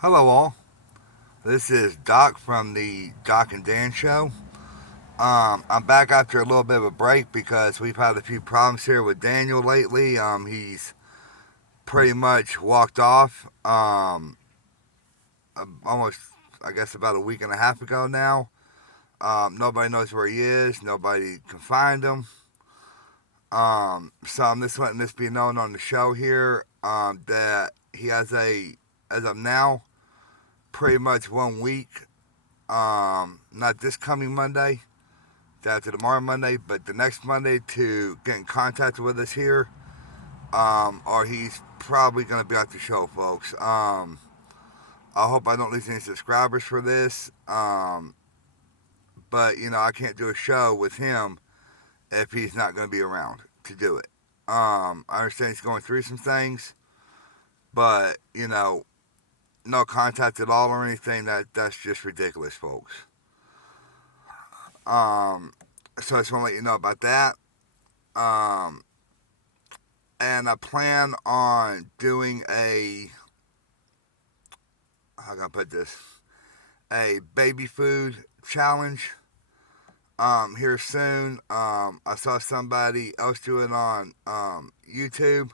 Hello, all. This is Doc from the Doc and Dan Show. I'm back after a little bit of a break because we've had a few problems here with Daniel lately. He's pretty much walked off almost, I guess, about a week and a half ago now. Nobody knows where he is. Nobody can find him. So I'm just letting this be known on the show here that he has as of now, pretty much 1 week. Not this coming Monday, after tomorrow Monday, but the next Monday to get in contact with us here, or he's probably going to be off the show, folks. I hope I don't lose any subscribers for this, but I can't do a show with him if he's not going to be around to do it. I understand he's going through some things, but no contact at all or anything. That's just ridiculous, folks. Um, so I just want to let you know about that. Um, and I plan on doing how can I put this, a baby food challenge here soon. I saw somebody else do it on YouTube,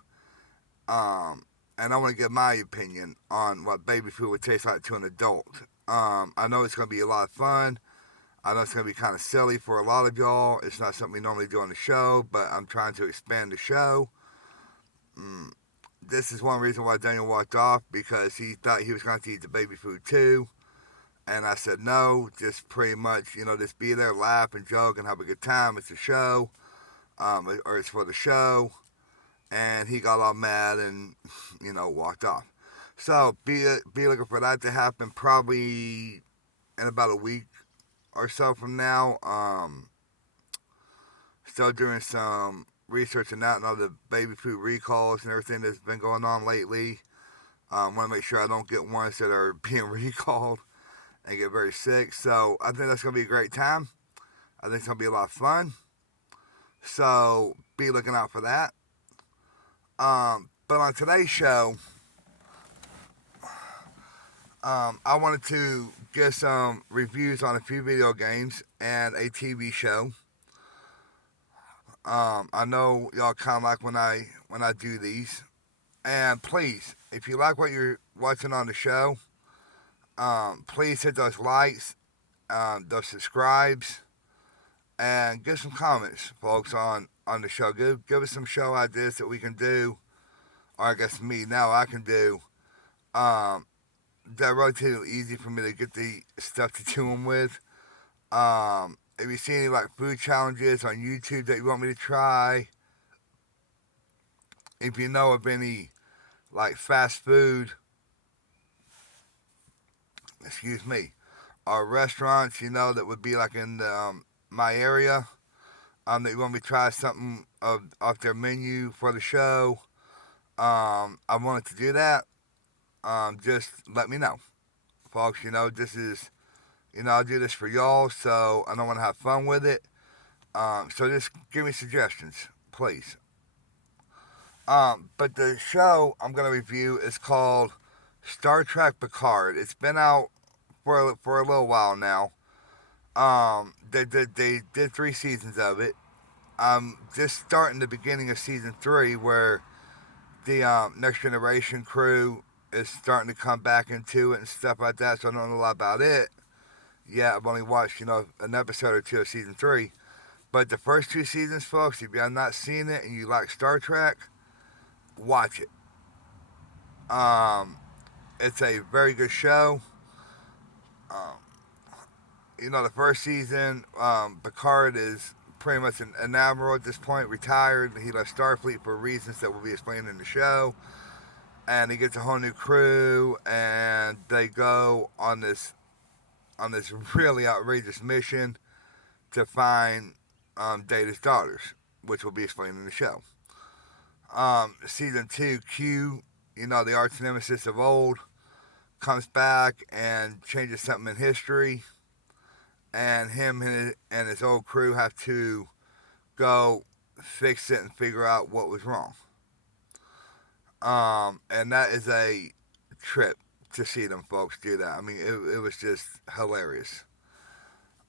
and I want to give my opinion on what baby food would taste like to an adult. I know it's going to be a lot of fun. I know it's going to be kind of silly for a lot of y'all. It's not something we normally do on the show, but I'm trying to expand the show. Mm, this is one reason why Daniel walked off, because he thought he was going to eat the baby food too. And I said, no, just pretty much, just be there, laugh and joke and have a good time. It's a show, or it's for the show. And he got all mad and, walked off. So be looking for that to happen probably in about a week or so from now. Still doing some research on that and all the baby food recalls and everything that's been going on lately. Want to make sure I don't get ones that are being recalled and get very sick. So I think that's going to be a great time. I think it's going to be a lot of fun. So be looking out for that. But on today's show, I wanted to get some reviews on a few video games and a TV show. I know y'all kind of like when I do these. And please, if you like what you're watching on the show, please hit those likes, those subscribes, and give some comments, folks, on the show. Give us some show ideas that we can do, or I guess me now I can do. Um, that relatively easy for me to get the stuff to do them with. If you see any like food challenges on YouTube that you want me to try, if you know of any like fast food, excuse me, or restaurants, that would be like in my area, that you want me to try something off their menu for the show, I wanted to do that. Just let me know, folks. This is, I'll do this for y'all, so I don't want to have fun with it. So just give me suggestions, please. But the show I'm going to review is called Star Trek Picard. It's been out for a little while now. They did 3 seasons of it. Just starting the beginning of season 3, where the Next Generation crew is starting to come back into it and stuff like that. So I don't know a lot about it. Yeah, I've only watched an episode or two of season 3. But the first 2 seasons, folks, if you have not seen it and you like Star Trek, watch it. Um, it's a very good show. Um, the first season, Picard is pretty much an admiral at this point, retired. He left Starfleet for reasons that will be explained in the show. And he gets a whole new crew, and they go on this really outrageous mission to find Data's daughters, which will be explained in the show. Season 2, Q, the arch nemesis of old, comes back and changes something in history, and his old crew have to go fix it and figure out what was wrong. And that is a trip, to see them folks do that. I mean, it was just hilarious.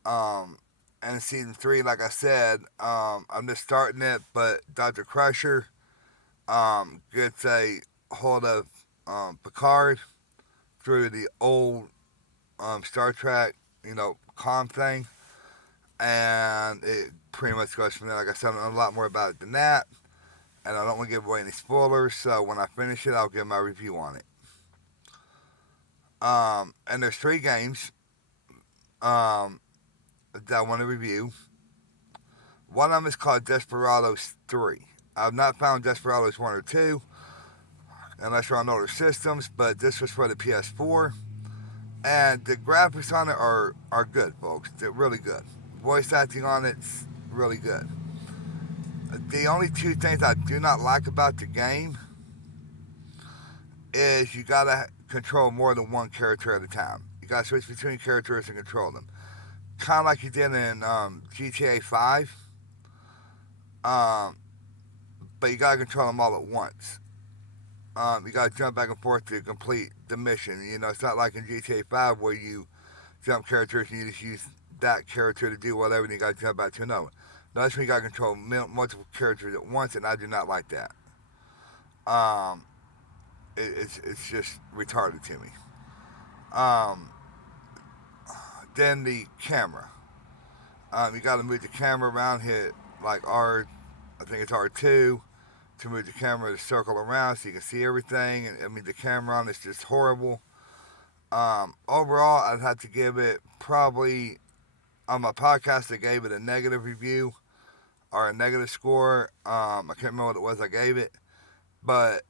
Um, and season three, like I said, I'm just starting it, but Dr. Crusher gets a hold of Picard through the old Star Trek, com thing, and it pretty much goes from there. Like I said, I know a lot more about it than that, and I don't want to give away any spoilers. So when I finish it, I'll give my review on it. And there's three games um, that I want to review. One of them is called Desperados 3. I've not found Desperados 1 or 2, unless you're on older systems, but this was for the PS4. And the graphics on it are good, folks. They're really good. Voice acting on it's really good. The only two things I do not like about the game is you gotta control more than one character at a time. You gotta switch between characters and control them. Kind of like you did in GTA 5, um, but you gotta control them all at once. You gotta jump back and forth to complete the mission. It's not like in GTA 5 where you jump characters and you just use that character to do whatever and you gotta jump back to another. No, that's when you gotta control multiple characters at once, and I do not like that. Um, it's just retarded to me. Um, then the camera. You got to move the camera around, hit like I think it's R2 to move the camera to circle around so you can see everything. And I mean, the camera on is just horrible. Overall, I'd have to give it probably on my podcast. I gave it a negative review or a negative score. I can't remember what it was I gave it, but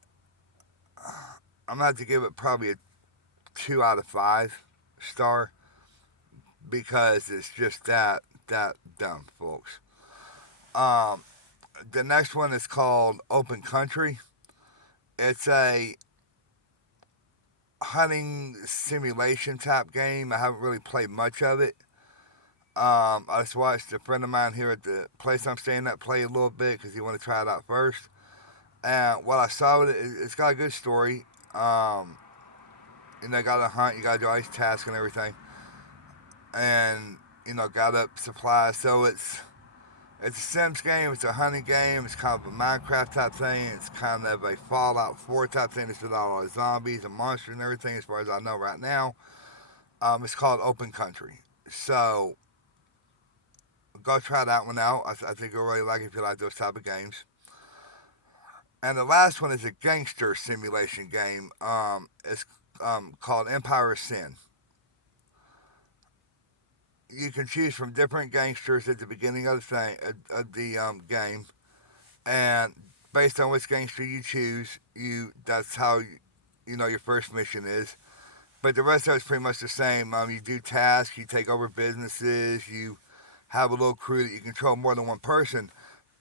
I'm gonna have to give it probably a 2 out of 5 star because it's just that dumb, folks. Um, the next one is called Open Country. It's a hunting simulation type game. I haven't really played much of it. I just watched a friend of mine here at the place I'm staying at play a little bit because he wanted to try it out first. And what I saw with it, it's got a good story. You got to hunt, you got to do all these tasks and everything. And, got up supplies. So it's a Sims game, it's a hunting game, it's kind of a Minecraft type thing, it's kind of a Fallout 4 type thing. It's with all the zombies and monsters and everything, as far as I know right now. It's called Open Country. So, go try that one out. I think you'll really like it if you like those type of games. And the last one is a gangster simulation game. It's called Empire of Sin. You can choose from different gangsters at the beginning of the game, and based on which gangster you choose, that's how your first mission is. But the rest of it's pretty much the same. You do tasks, you take over businesses, you have a little crew that you control more than one person.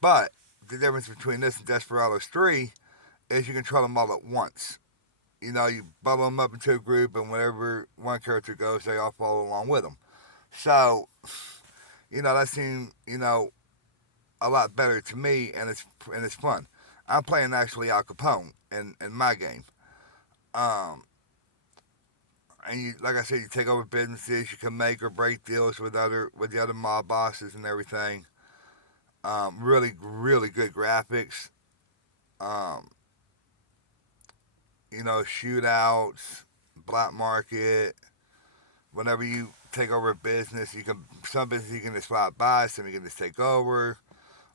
But the difference between this and Desperados 3 is you control them all at once. You bubble them up into a group, and wherever one character goes, they all follow along with them. So, that seemed, a lot better to me, and it's fun. I'm playing actually Al Capone in my game. Um, and like I said, you take over businesses. You can make or break deals with the other mob bosses and everything. Really, really good graphics. Um, shootouts, black market. Whenever you take over a business, some business you can just fly by, some you can just take over.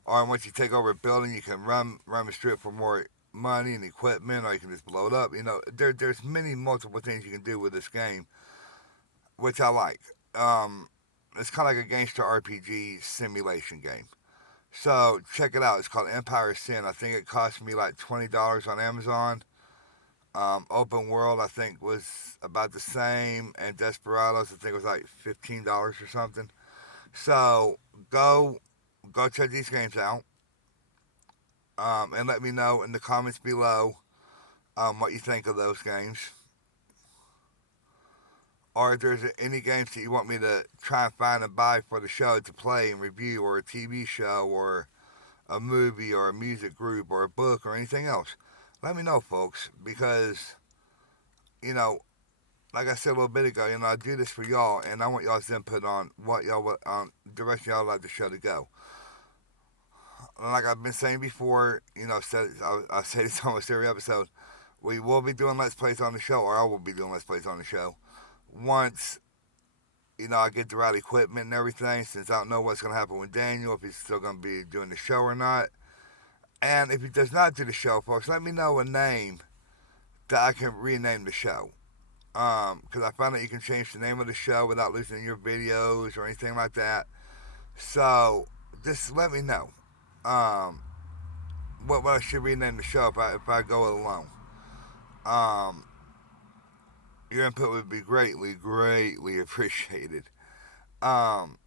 Or once you take over a building, you can run the strip for more money and equipment, or you can just blow it up. There's many multiple things you can do with this game, which I like. It's kind of like a gangster RPG simulation game. So check it out. It's called Empire Sin. I think it cost me like $20 on Amazon. Open World, I think, was about the same, and Desperados, I think, was like $15 or something. So go check these games out, and let me know in the comments below what you think of those games, or if there's any games that you want me to try and find and buy for the show to play and review, or a TV show, or a movie, or a music group, or a book, or anything else. Let me know, folks, because you know like I said a little bit ago, I do this for y'all, and I want y'all's input on what y'all would, direction y'all like the show to go. And like I've been saying before, I say this almost every episode. We will be doing Let's Plays on the show, or I will be doing Let's Plays on the show. Once, I get the right equipment and everything, since I don't know what's going to happen with Daniel, if he's still going to be doing the show or not. And if he does not do the show, folks, let me know a name that I can rename the show. Because I found that you can change the name of the show without losing your videos or anything like that. So, just let me know what I should rename the show if I go it alone. Um, your input would be greatly appreciated. Um,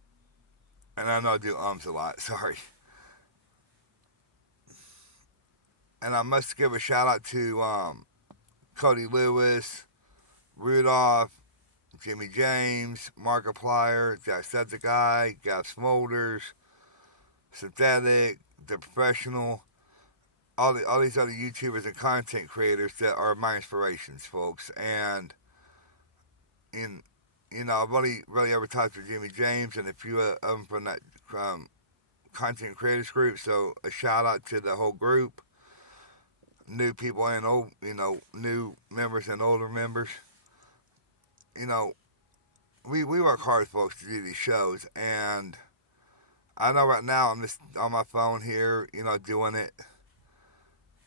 and I know I do a lot. Sorry. And I must give a shout out to Cody Lewis, Rudolph, Jimmy James, Markiplier, Jacksepticeye, Gav Smolders, Synthetic, The Professional, all these other YouTubers and content creators that are my inspirations, folks. And in I've only really ever talked to Jimmy James and a few of them from that content creators group. So a shout out to the whole group, new people and old, new members and older members. You know, we work hard, folks, to do these shows, and I know right now I'm just on my phone here, doing it,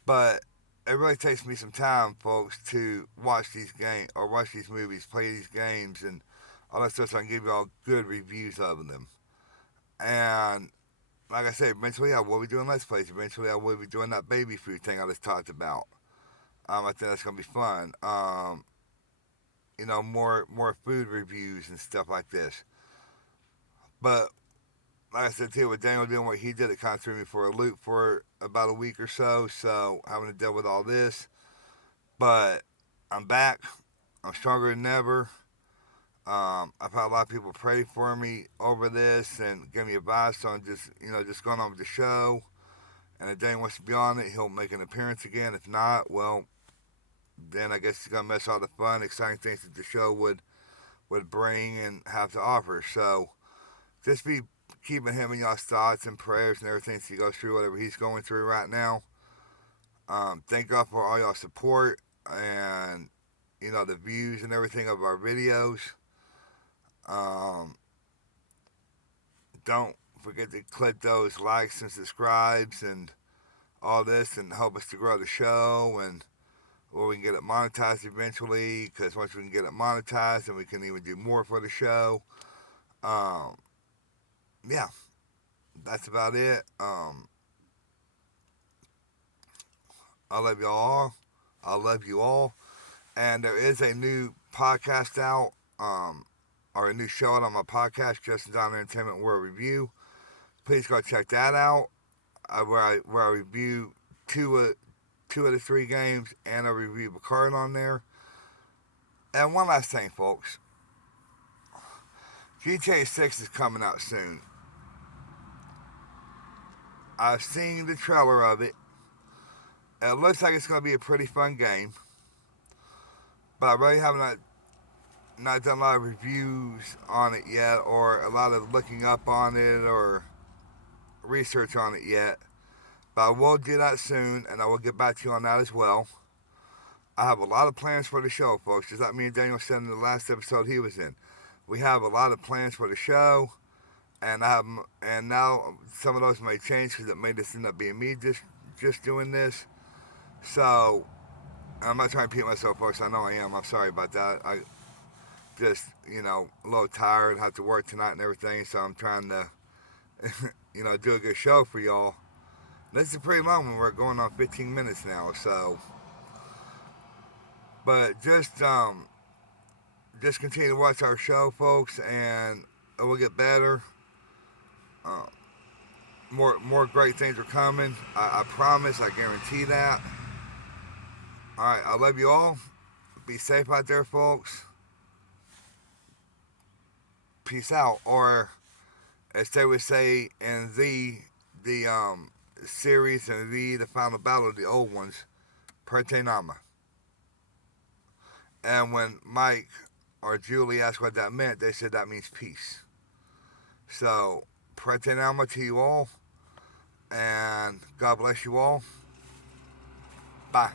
but it really takes me some time, folks, to watch these games or watch these movies, play these games, and all that stuff, so I can give you all good reviews of them. And like I said, eventually I will be doing Let's Plays. Eventually I will be doing that baby food thing I just talked about. I think that's gonna be fun. More food reviews and stuff like this. But like I said too, with Daniel doing what he did, it kind of threw me for a loop for about a week or so. So having to deal with all this, but I'm back. I'm stronger than ever. I've had a lot of people pray for me over this and give me advice on just going on with the show. And if Daniel wants to be on it, he'll make an appearance again. If not, well, then I guess he's gonna miss all the fun, exciting things that the show would bring and have to offer. So just be keeping him in y'all's thoughts and prayers and everything as he goes through whatever he's going through right now. Thank God for all y'all support and the views and everything of our videos. Um, don't forget to click those likes and subscribes and all this and help us to grow the show and where we can get it monetized eventually. Because once we can get it monetized, then we can even do more for the show. Um, yeah, that's about it. I love you all. I love you all. And there is a new podcast out, or a new show out on my podcast, Justin Don Entertainment World Review. Please go check that out, where I review two of the three games, and I review a card on there. And one last thing, folks. GTA 6 is coming out soon. I've seen the trailer of it. It looks like it's going to be a pretty fun game. But I really have not done a lot of reviews on it yet, or a lot of looking up on it, or research on it yet. But I will do that soon, and I will get back to you on that as well. I have a lot of plans for the show, folks. Just like me and Daniel said in the last episode he was in. We have a lot of plans for the show, and now some of those may change because it may just end up being me just doing this. So I'm not trying to repeat myself, folks. I know I am. I'm sorry about that. I just a little tired. Have to work tonight and everything, so I'm trying to do a good show for y'all. This is pretty long when we're going on 15 minutes now, so. But just continue to watch our show, folks, and it will get better. Uh, more great things are coming. I promise. I guarantee that. All right, I love you all. Be safe out there, folks. Peace out, or as they would say in the series and the final battle of the old ones, Perte Nama. And when Mike or Julie asked what that meant, they said that means peace. So, Prete Alma to you all, and God bless you all. Bye.